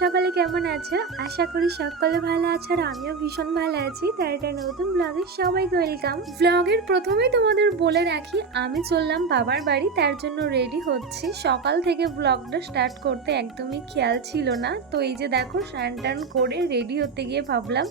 আছো? আশা করি সকলে ভালো আছো আর আমিও ভীষণ ভালো আছি। তার একটা নতুন ব্লগে সবাইকে ওয়েলকাম ব্লগের প্রথমে তোমাদের বলে রাখি, আমি চললাম বাবার বাড়ি, তার জন্য রেডি হচ্ছি। সকাল থেকে ব্লগটা স্টার্ট করতে একদমই খেয়াল ছিল না। তো এই যে দেখো, স্নান টান করে রেডি হতে গিয়ে ভাবলাম,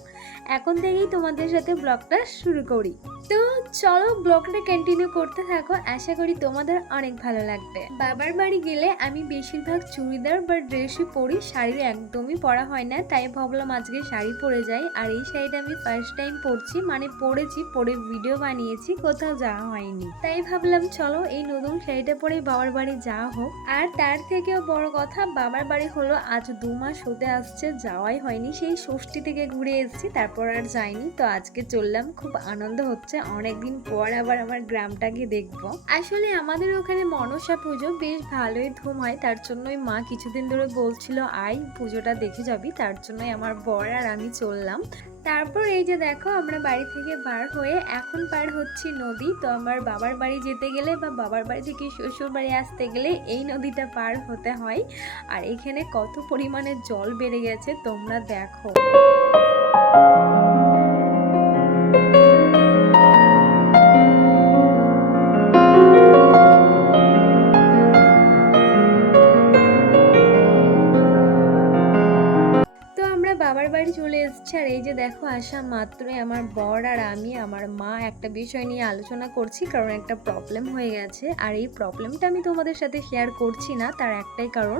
এখন থেকেই তোমাদের সাথে ব্লগটা শুরু করি। তো চলো ব্লগটা কন্টিনিউ করতে থাকো, আশা করি তোমাদের অনেক ভালো লাগবে। বাবার বাড়ি গেলে আমি বেশিরভাগ চুড়িদার বা ড্রেসই পরি শাড়ি একদমই পরা হয় না, তাই ভাবলাম আজকে শাড়ি পরে যাই। আর এই শাড়িটা আমি ফার্স্ট টাইম পরছি মানে পরেছি, পরে ভিডিও বানিয়েছি, কোথাও যাওয়া হয়নি। তাই ভাবলাম চলো এই নতুন শাড়িটা পরে বাবার বাড়ি যাওয়া হোক। আর তার থেকেও বড় কথা, বাবার বাড়ি হলো আজ দু মাস হতে আসছে, যাওয়াই হয়নি। সেই ষষ্ঠী থেকে ঘুরে এসেছি, তারপর আর যাইনি। তো আজকে চললাম, খুব আনন্দ হচ্ছে। অনেকদিন পর আবার আমার গ্রামটাকে দেখব। আসলে আমাদের ওখানে মনসা পুজো বেশ ভালোই ধুম হয়, তার জন্যই মা কিছুদিন ধরে বলছিল আই পুজোটা দেখে যাবি, তার জন্যই আমার বর আর আমি চললাম। তারপর এই যে দেখো, আমরা বাড়ি থেকে বার হয়ে এখন পার হচ্ছি নদী। তো আমার বাবার বাড়ি যেতে গেলে বা বাবার বাড়ি থেকে শ্বশুর বাড়ি আসতে গেলে এই নদীটা পার হতে হয়। আর এখানে কত পরিমাণে জল বেড়ে গেছে, তোমরা দেখো। চলে আর এই যে দেখো আসা মাত্রই আমার বর আর আমি, আমার মা একটা বিষয় নিয়ে আলোচনা করছি, কারণ একটা প্রবলেম হয়ে গেছে। আর এই প্রবলেমটা আমি তোমাদের সাথে শেয়ার করছি না, তার একটাই কারণ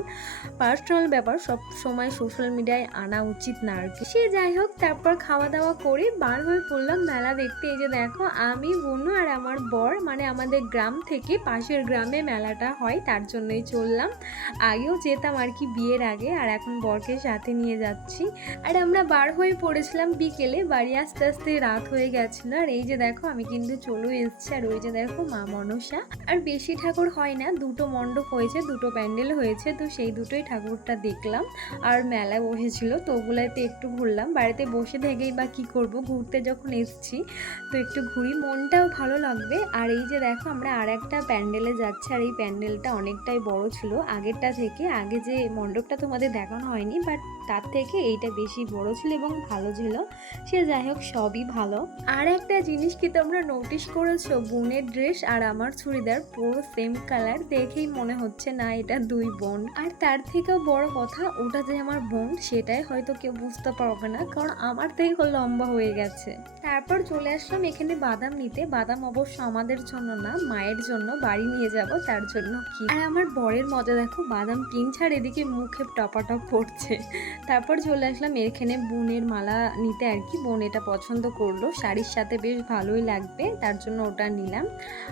পার্সোনাল ব্যাপার সব সময় সোশ্যাল মিডিয়ায় আনা উচিত না আর কি। সে যাই হোক, তারপর খাওয়া দাওয়া করে বার হয়ে পড়লাম। মেলা দেখতে এই যে দেখো, আমি, বনু আর আমার বর মানে আমাদের গ্রাম থেকে পাশের গ্রামে মেলাটা হয়, তার জন্যই চললাম। আগেও যেতাম আর কি বিয়ের আগে, আর এখন বরকে সাথে নিয়ে যাচ্ছি। আর আমরা বার হয়ে পড়েছিলাম বিকেলে, বাড়ি আস্তে আস্তে রাত হয়ে গেছিল। আর এই যে দেখো, আমি কিন্তু চলে এসেছি, আর ওই যে দেখো মা মনসা। আর বেশি ঠাকুর হয় না, দুটো মণ্ডপ হয়েছে, দুটো প্যান্ডেল হয়েছে, তো সেই দুটোই ঠাকুরটা দেখলাম। আর মেলা বসেছিল, তো ওগুলাতে একটু ঘুরলাম। বাড়িতে বসে থেকেই বা কি করব, ঘুরতে যখন এসছি, তো একটু ঘুরি, মনটাও ভালো লাগবে। আর এই যে দেখো, আমরা আর একটা প্যান্ডেলে যাচ্ছি, আর এই প্যান্ডেলটা অনেকটাই বড় ছিল, আগেরটা থেকে। আগে যে মণ্ডপটা তোমাদের দেখানো হয়নি, বাট তার থেকে এইটা বেশি বড় ছিল এবং ভালো ছিল, সে যাই হোক সবই ভালো। আর একটা জিনিস কি তোমরা নোটিস করেছ, বোনের ড্রেস আর আমার চুড়িদার পুরো সেম কালার দেখেই মনে হচ্ছে না এটা দুই বোন। আর তার থেকেও বড় কথা, ওটা যে আমার বোন, সেটাই হয়তো কেউ বুঝতে পারবে না, কারণ আমার থেকেও লম্বা হয়ে গেছে। তারপর চলে আসলাম এখানে বাদাম নিতে। বাদাম অবশ্য আমাদের জন্য না, মায়ের জন্য, বাড়ি নিয়ে যাব, তার জন্য কি। আর আমার বরের মজা দেখো, বাদাম কিনছে আর এদিকে মুখে টপাটপ পড়ছে তারপর চলে আসলাম এখানে বোনের মালা নিতে আর কি, বোন এটা পছন্দ করল, শাড়ির সাথে বেশ ভালোই লাগবে, তার জন্য ওটা নিলাম।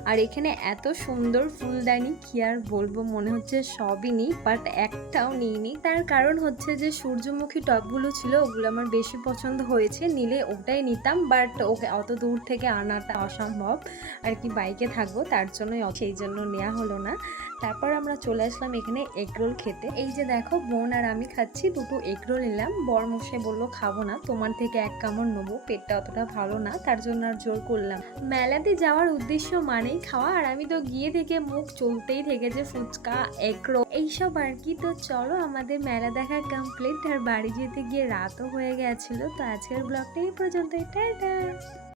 আর এখানে এত সুন্দর ফুলদানি, কি আর বলব, মনে হচ্ছে সবই নিই বাট একটাও নিইনি। তার কারণ হচ্ছে যে সূর্যমুখী টপগুলো ছিল, ওগুলো আমার বেশি পছন্দ হয়েছে, নিলে ওটাই নিতাম বাট ওকে অত দূর থেকে আনাটা অসম্ভব। আর কি বাইকে থাকব, তার জন্যই সেই জন্য নেওয়া হলো না। তারপর আমরা চলে আসলাম এখানে এগরোল খেতে। এই যে দেখো, বোন আর আমি খাচ্ছি, দুটো এগরোল নিলাম। বর মশাই বলল, খাব না, তোমার থেকে এক কামড় নেব, পেটটা অতটা ভালো না, তার জন্য আর জোর করলাম। মেলাতে যাওয়ার উদ্দেশ্য মানেই খাওয়া, আর আমি তো গিয়ে থেকে মুখ চলতেই থেকেছে ফুচকা এগরোল এইসব আর কি, তো চলো আমাদের মেলা দেখা কমপ্লিট আর বাড়ি যেতে গিয়ে রাতও হয়ে গেছিল, তো আজকের ব্লগটা এই পর্যন্তই, টাটা!